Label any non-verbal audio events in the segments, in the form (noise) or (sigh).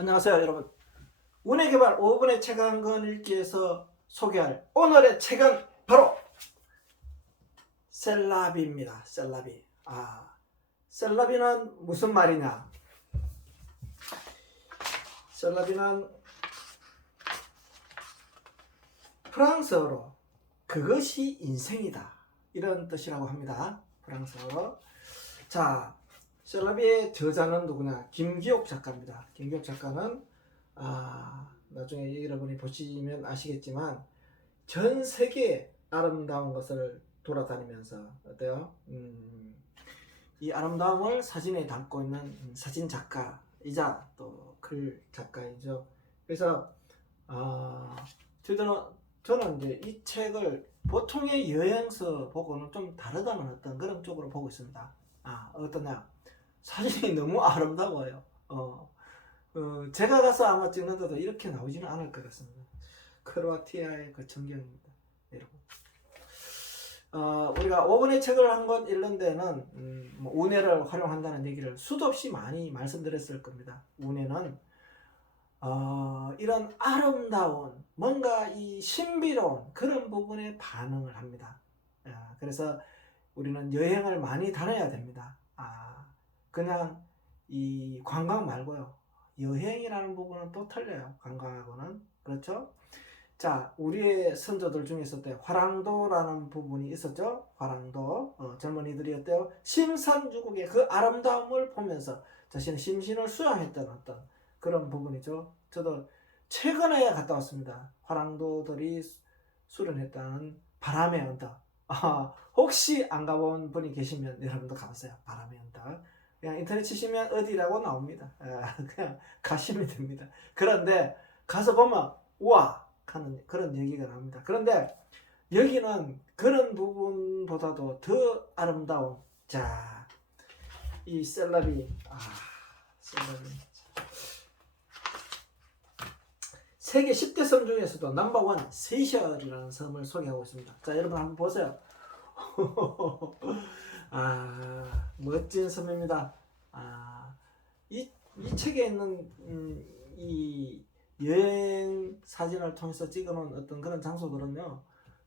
안녕하세요 여러분. 운해개발 5분의 책한권 읽기에서 소개할 오늘의 책은 바로 셀라비입니다. 셀라비. 아 셀라비는 무슨 말이냐? 셀라비는 프랑스어로 그것이 인생이다. 이런 뜻이라고 합니다. 프랑스어로. 자 셀라비의 저자는 누구냐? 김기옥 작가입니다. 김기옥 작가는 아, 나중에 여러분이 보시면 아시겠지만 전 세계 아름다운 것을 돌아다니면서 어때요? 음, 이 아름다움을 사진에 담고 있는 사진 작가이자 또 글 작가이죠. 그래서 아, 저는 저는 이제 이 책을 보통의 여행서 보고는 좀 다르다는 어떤 그런 쪽으로 보고 있습니다. 아, 어떠냐? 사진이 너무 (laughs) 아름다워요. 어, 어, 제가 가서 아마 찍는데도 이렇게 나오지는 않을 것 같습니다. 크로아티아의 그 전경입니다, 여러분. 어, 우리가 5분의 책을 한 권 읽는 데는 음, 뭐 운해를 활용한다는 얘기를 수도 없이 많이 말씀드렸을 겁니다. 운해는 어, 이런 아름다운 뭔가 이 신비로운 그런 부분에 반응을 합니다. 아, 그래서 우리는 여행을 많이 다녀야 됩니다. 아, 그냥 이 관광 말고요. 여행이라는 부분은 또 틀려요. 관광하고는. 그렇죠? 자, 우리의 선조들 중에 있었대요. 화랑도라는 부분이 있었죠. 화랑도. 어, 젊은이들이 어때요? 심산유국의 그 아름다움을 보면서 자신의 심신을 수양했던 어떤 그런 부분이죠. 저도 최근에 갔다 왔습니다. 화랑도들이 수련했다는 바람의 언덕. 아, 혹시 안 가본 분이 계시면 여러분도 가보세요. 바람의 언덕. 그냥 인터넷 치시면 어디라고 나옵니다. 아, 그냥 가시면 됩니다. 그런데 가서 보면 우와 하는 그런 얘기가 나옵니다. 그런데 여기는 그런 부분보다도 더 아름다운 자 이 셀럽이 아 셀럽이 세계 10대 섬 중에서도 넘버원 세이셜이라는 섬을 소개하고 있습니다. 자 여러분 한번 보세요. (laughs) 아 멋진 섬입니다. 아 이 이 책에 있는 음, 이 여행 사진을 통해서 찍어놓은 어떤 그런 장소들은요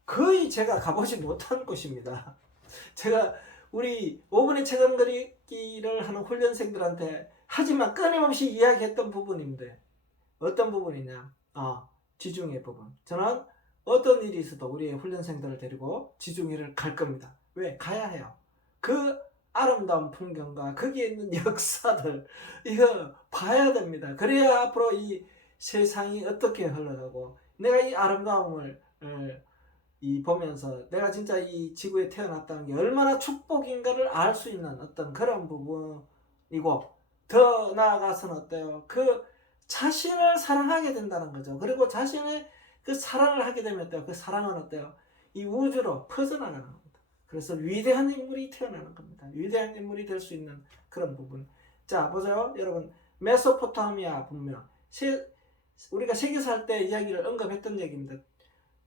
거의 제가 가보지 못한 곳입니다. (laughs) 제가 우리 5분의 체감 그리기를 하는 훈련생들한테 하지만 끊임없이 이야기했던 부분인데 어떤 부분이냐? 아 지중해 부분. 저는 어떤 일이 있어도 우리의 훈련생들을 데리고 지중해를 갈 겁니다. 왜? 가야 해요. 그 아름다운 풍경과 거기에 있는 (laughs) 역사들 이거 봐야 됩니다. 그래야 앞으로 이 세상이 어떻게 흘러가고 내가 이 아름다움을 어, 이 보면서 내가 진짜 이 지구에 태어났다는 게 얼마나 축복인가를 알 수 있는 어떤 그런 부분이고 더 나아가서는 어때요? 그 자신을 사랑하게 된다는 거죠. 그리고 자신의 그 사랑을 하게 되면 어때요? 그 사랑은 어때요? 이 우주로 퍼져나가는. 그래서 위대한 인물이 태어나는 겁니다. 위대한 인물이 될 수 있는 그런 부분. 자, 보세요. 여러분. 메소포타미아 분명. 세, 우리가 세계사 할 때 이야기를 언급했던 얘기입니다.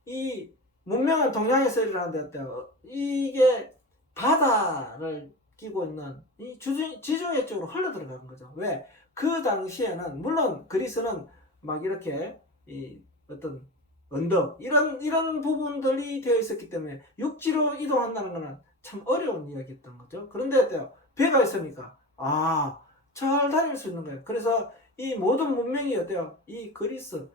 이 문명은 동양에서 일어나는데 어때요? 이게 바다를 끼고 있는 이 주중, 지중해 쪽으로 흘러 들어가는 거죠. 왜? 그 당시에는 물론 그리스는 막 이렇게 이 어떤 언덕 이런 이런 부분들이 되어 있었기 때문에 육지로 이동한다는 것은 참 어려운 이야기였던 거죠. 그런데 어때요? 배가 있으니까 아 잘 다닐 수 있는 거예요. 그래서 이 모든 문명이 어때요? 이 그리스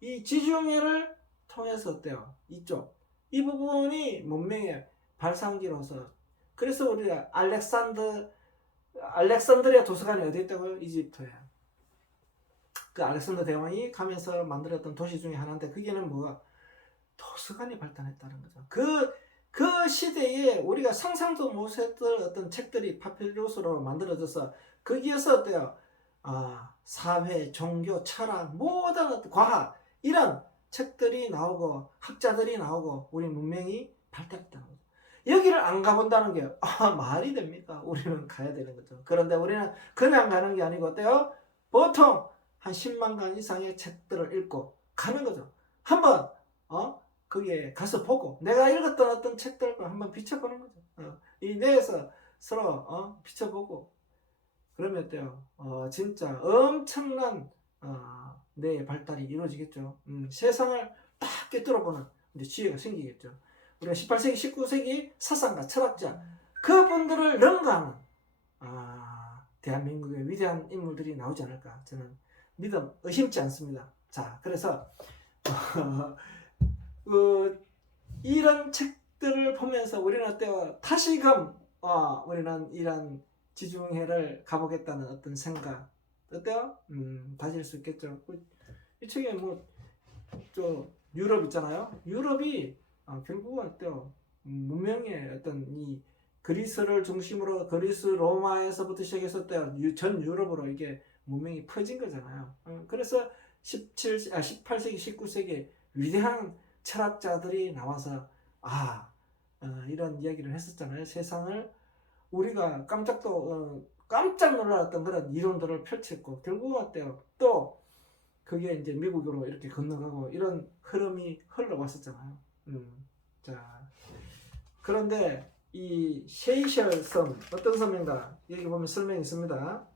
이 지중해를 통해서 어때요? 이쪽 이 부분이 문명의 발상지로서 그래서 우리가 알렉산드 알렉산드리아 도서관이 어디 있다고요? 이집트에. 그 알렉산더 대왕이 가면서 만들었던 도시 중에 하나인데 그게는 뭐가 도서관이 발달했다는 거죠. 그, 그 시대에 우리가 상상도 못했던 어떤 책들이 파필루스로 만들어져서 거기에서 어때요? 아, 사회, 종교, 철학, 모든 과학 이런 책들이 나오고 학자들이 나오고 우리 문명이 발달했다는 거죠. 여기를 안 가본다는 게 아, 말이 됩니까? 우리는 가야 되는 거죠. 그런데 우리는 그냥 가는 게 아니고 어때요? 보통 한 10만 권 이상의 책들을 읽고 가는 거죠. 한번 어 거기에 가서 보고 내가 읽었던 어떤 책들과 한번 비춰보는 거죠. 어, 이 뇌에서 서로 어, 비춰보고 그러면 어때요? 어, 진짜 엄청난 어, 내 발달이 이루어지겠죠. 음, 세상을 딱 꿰뚫어보는 이제 지혜가 생기겠죠. 우리가 18세기, 19세기 사상가, 철학자 그분들을 능가하는 아, 대한민국의 위대한 인물들이 나오지 않을까 저는 믿음 의심치 않습니다. 자, 그래서 (laughs) 어, 이런 책들을 보면서 우리는 어때요? 다시금 어, 우리는 이런 지중해를 가보겠다는 어떤 생각 어때요? 음, 다질 수 있겠죠. 그- 이 책에 뭐저 유럽 있잖아요. 유럽이 아, 결국은 어때요? 음, 문명의 어떤 이 그리스를 중심으로 그리스 로마에서부터 시작해서 전 유럽으로 이게 문명이 퍼진 거잖아요. 어, 그래서 17, 아, 18세기, 19세기 위대한 철학자들이 나와서 아 어, 이런 이야기를 했었잖아요. 세상을 우리가 깜짝도 어, 깜짝 놀랐던 그런 이론들을 펼쳤고 결국은 어때요? 또 그게 이제 미국으로 이렇게 건너가고 이런 흐름이 흘러왔었잖아요. 음, 자 그런데 이 셰이셜 섬 어떤 섬인가 여기 보면 설명이 있습니다.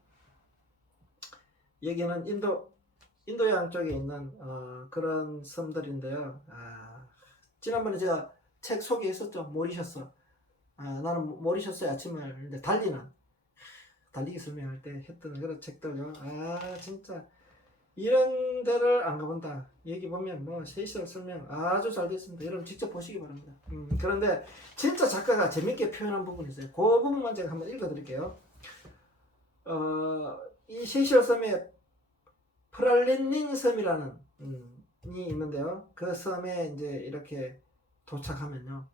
여기는 인도 인도양 쪽에 있는 어, 그런 섬들인데요. 아, 지난번에 제가 책 소개했었죠. 모리셔스. 아, 나는 모리셔스의 아침을 달리는 달리기 설명할 때 했던 그런 책들요. 아 진짜 이런 데를 안 가본다. 여기 보면 뭐 세이설 설명 아주 잘 됐습니다. 여러분 직접 보시기 바랍니다. 음, 그런데 진짜 작가가 재밌게 표현한 부분이 있어요. 그 부분만 제가 한번 읽어드릴게요. 어, 이 세이설 섬에 프랄린닝 섬이라는 음, 이 있는데요. 그 섬에 이제 이렇게 도착하면요.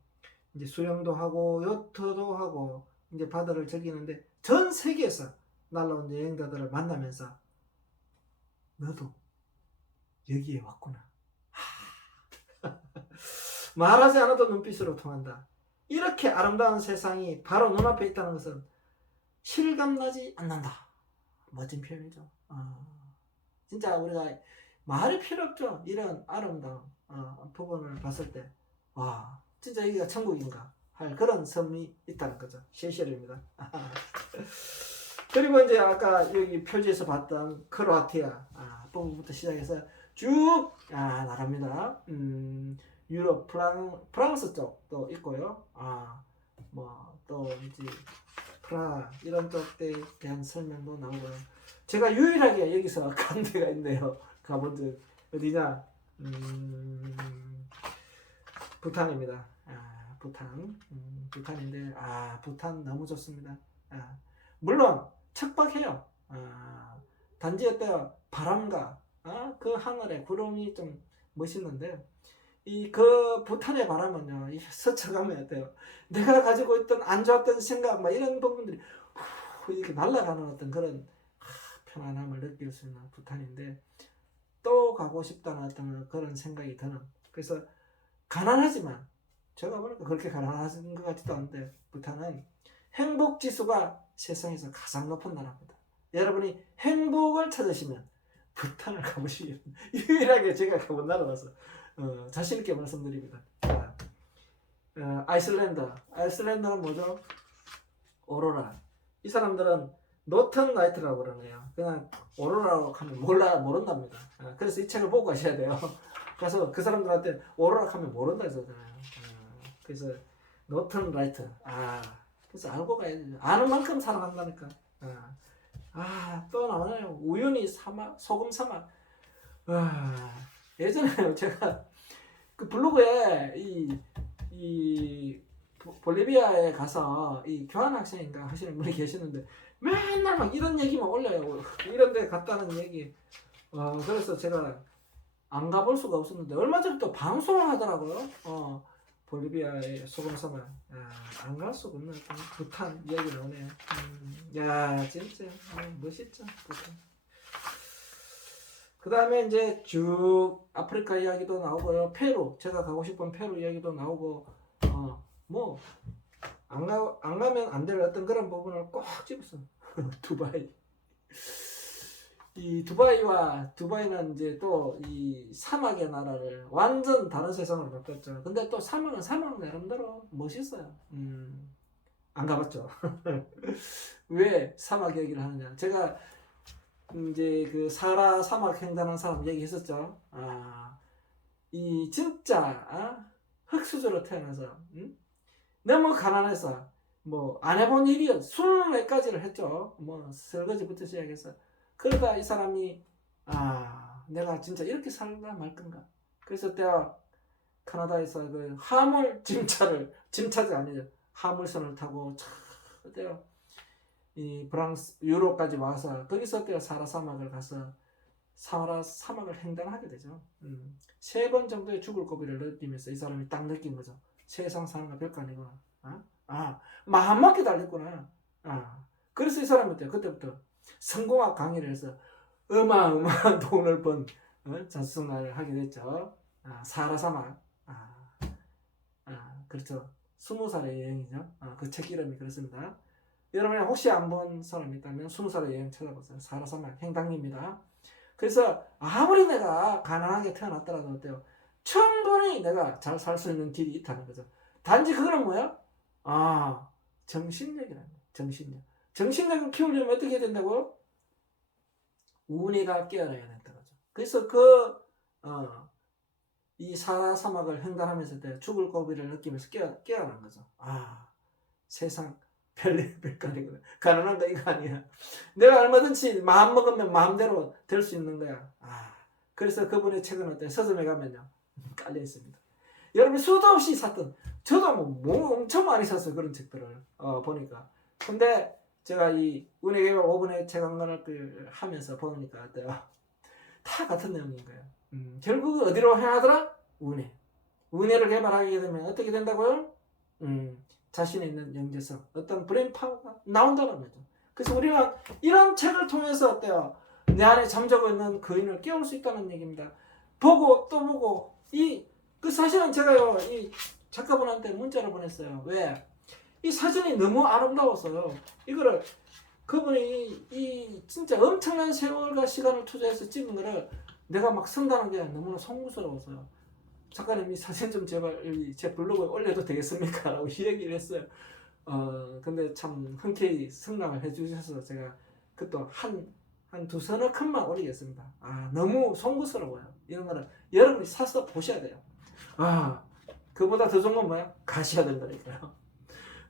이제 수영도 하고 요트도 하고 이제 바다를 즐기는데 전 세계에서 날라온 여행자들을 만나면서 너도 여기에 왔구나. 하. (laughs) 말하지 않아도 눈빛으로 통한다. 이렇게 아름다운 세상이 바로 눈앞에 있다는 것은 실감나지 않는다. 멋진 표현이죠. 어, 진짜 우리가 말이 필요 없죠. 이런 아름다운 어, 부분을 봤을 때, 와, 진짜 여기가 천국인가 할 그런 섬이 있다는 거죠. 셰셰르입니다. (laughs) 그리고 이제 아까 여기 표지에서 봤던 크로아티아 아, 부분부터 시작해서 쭉 아, 나갑니다. 음, 유럽 프랑, 프랑스 쪽도 있고요. 아, 뭐 또 이제 프라 이런 쪽에 대한 설명도 나오고요. 제가 유일하게 여기서 (laughs) 간 데가 있네요. 가본 적 어디냐? 음, 부탄입니다. 아, 부탄. 음, 부탄인데 아, 부탄 너무 좋습니다. 아, 물론 척박해요. 아, 단지 어때요? 바람과 아, 그 하늘에 구름이 좀 멋있는데 이 그 부탄의 바람은요 이 스쳐가면 어때요? 내가 가지고 있던 안 좋았던 생각 막 이런 부분들이 후, 이렇게 날아가는 어떤 그런 아, 편안함을 느낄 수 있는 부탄인데 또 가고 싶다는 어떤 그런 생각이 드는 그래서 가난하지만 제가 보니까 그렇게 가난한 것 같지도 않은데 부탄은 행복 지수가 세상에서 가장 높은 나라입니다. 여러분이 행복을 찾으시면 부탄을 (laughs) 가보시기 유일하게 제가 가본 나라라서 어, 자신 있게 말씀드립니다. 자, 어, 아이슬란드, 아이슬란드는 뭐죠? 오로라. 이 사람들은 노턴 나이트라고 그러네요. 그냥 오로라고 하면 몰라 모른답니다. 어, 그래서 이 책을 보고 가셔야 돼요. (laughs) 그래서 그 사람들한테 오로라 하면 모른다 했잖아요. 어, 그래서 노턴 라이트. 아, 그래서 알고 가야죠. 아는 만큼 살아간다니까. 아, 아, 또 나오네요. 우연히 사막, 소금 사막. 아, 예전에 제가 그 블로그에 이, 이 보- 볼리비아에 가서 이 교환학생인가 하시는 분이 계시는데 맨날 막 이런 얘기만 올려요. 이런 데 갔다는 얘기. 어, 그래서 제가 안 가볼 수가 없었는데 얼마 전에 또 방송을 하더라고요. 어, 볼리비아의 소금섬을 아, 안갈 수가 없는 부탄 이야기 나오네요. 음, 야 진짜 아, 멋있죠 부탄. 그 다음에 이제 쭉 아프리카 이야기도 나오고요. 페루 제가 가고 싶은 페루 이야기도 나오고 어 뭐 안 가, 안 가면 안 될 어떤 그런 부분을 꼭 집었어. (laughs) 두바이. 이 두바이와 두바이는 이제 또 이 사막의 나라를 완전 다른 세상으로 바꿨죠. 근데 또 사막은 사막 나름대로 멋있어요. 음, 안 가봤죠. (laughs) 왜 사막 얘기를 하느냐? 제가 이제 그 사라 사막 횡단한 사람 얘기했었죠. 아, 이 진짜 아? 흙수저로 태어나서 음? 너무 가난해서 뭐 안 해본 일이 24가지를 했죠. 뭐 설거지부터 시작해서 그러다 이 사람이 아 내가 진짜 이렇게 살다 말 건가. 그래서 내가 캐나다에서 그 화물 (laughs) 짐차를 짐차가 아니죠. 화물선을 타고 차 내가 이 프랑스 유로까지 와서 거기서 내가 사라 사막을 가서 사라 사막을 횡단하게 되죠. 음. 세번 정도의 죽을 고비를 느끼면서 이 사람이 딱 느낀 거죠. 세상 사는 거 별거 아니구나. 아, 아 마음 맞게 달렸구나. 아, 그래서 이 사람이 어때요? 그때부터 성공학 강의를 해서 어마어마한 (laughs) 돈을 번 어? 전수생활을 하게 됐죠. 아, 사라 사막. 아, 아, 그렇죠. 스무 살의 여행이죠. 아, 그 책 이름이 그렇습니다. 여러분이 혹시 안 본 사람이 있다면 스무 살의 여행 찾아보세요. 사라 사막 행당입니다. 그래서 아무리 내가 가난하게 태어났더라도 어때요? 충분히 내가 잘 살 수 있는 길이 있다는 거죠. 단지 그거는 뭐야? 아, 정신력이라는. 정신력. 정신력을 키우려면 어떻게 해야 된다고요? 운이가 깨어나야 된다는 거죠. 그래서 그, 어, 이 사라 사막을 횡단하면서 때 죽을 고비를 느끼면서 깨어, 깨어난 거죠. 아, 세상 별일 별거리구나. 가난한 거 이거 아니야. 내가 얼마든지 마음 먹으면 마음대로 될 수 있는 거야. 아, 그래서 그분의 책은 어때? 서점에 가면요. (laughs) 깔려 있습니다. 여러분 수도 없이 샀던 저도 뭐, 뭐 엄청 많이 샀어요 그런 책들을 어, 보니까 근데 제가 이 은혜 개발 5분의 책한 권을 그 하면서 보니까? 다 같은 내용인 거예요 음, 결국 어디로 향하더라? 은혜 은혜를 개발하게 되면 어떻게 된다고요? 음, 자신에 있는 영재성 어떤 브레인 파워가 나온다는 거죠 그래서 우리가 이런 책을 통해서 어때요? 내 안에 잠자고 있는 거인을 깨울 수 있다는 얘기입니다 보고 또 보고 이 그 사실은 제가요 이 작가분한테 문자를 보냈어요. 왜? 이 사진이 너무 아름다워서요. 이거를 그분이 이 진짜 엄청난 세월과 시간을 투자해서 찍은 거를 내가 막 쓴다는 게 너무나 송구스러워서요. 작가님 이 사진 좀 제발 제 블로그에 올려도 되겠습니까? (laughs) 라고 이 얘기를 했어요. 어 근데 참 흔쾌히 승낙을 해주셔서 제가 그또 한 한 두 서너 칸만 올리겠습니다. 아 너무 송구스러워요. 이런 거는 여러분이 사서 보셔야 돼요. 아 그보다 더 좋은 건 뭐야? 가셔야 된다니까요.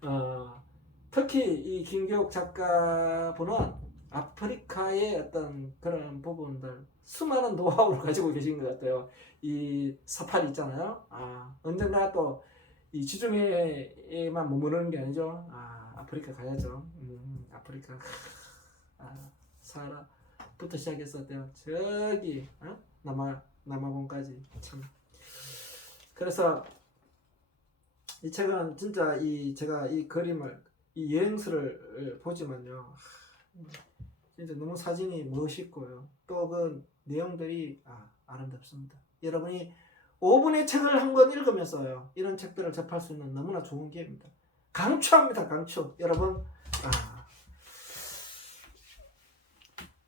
어, 특히 이 김교욱 작가분은 아프리카의 어떤 그런 부분들 수많은 노하우를 (laughs) 가지고 계신 것 같아요. 이 사파리 있잖아요. 아 언젠가 또이 지중해에만 머무르는 게 아니죠. 아 아프리카 가야죠. 음, 아프리카 아, 사하라부터 시작해서? 저기 어? 남아 남아공까지 참. 그래서 이 책은 진짜 이 제가 이 그림을 이 여행서를 보지만요 진짜 너무 사진이 멋있고요. 또 그 내용들이 아, 아름답습니다. 여러분이 5분의 책을 한 권 읽으면서요 이런 책들을 접할 수 있는 너무나 좋은 기회입니다. 강추합니다 강추. 여러분 아,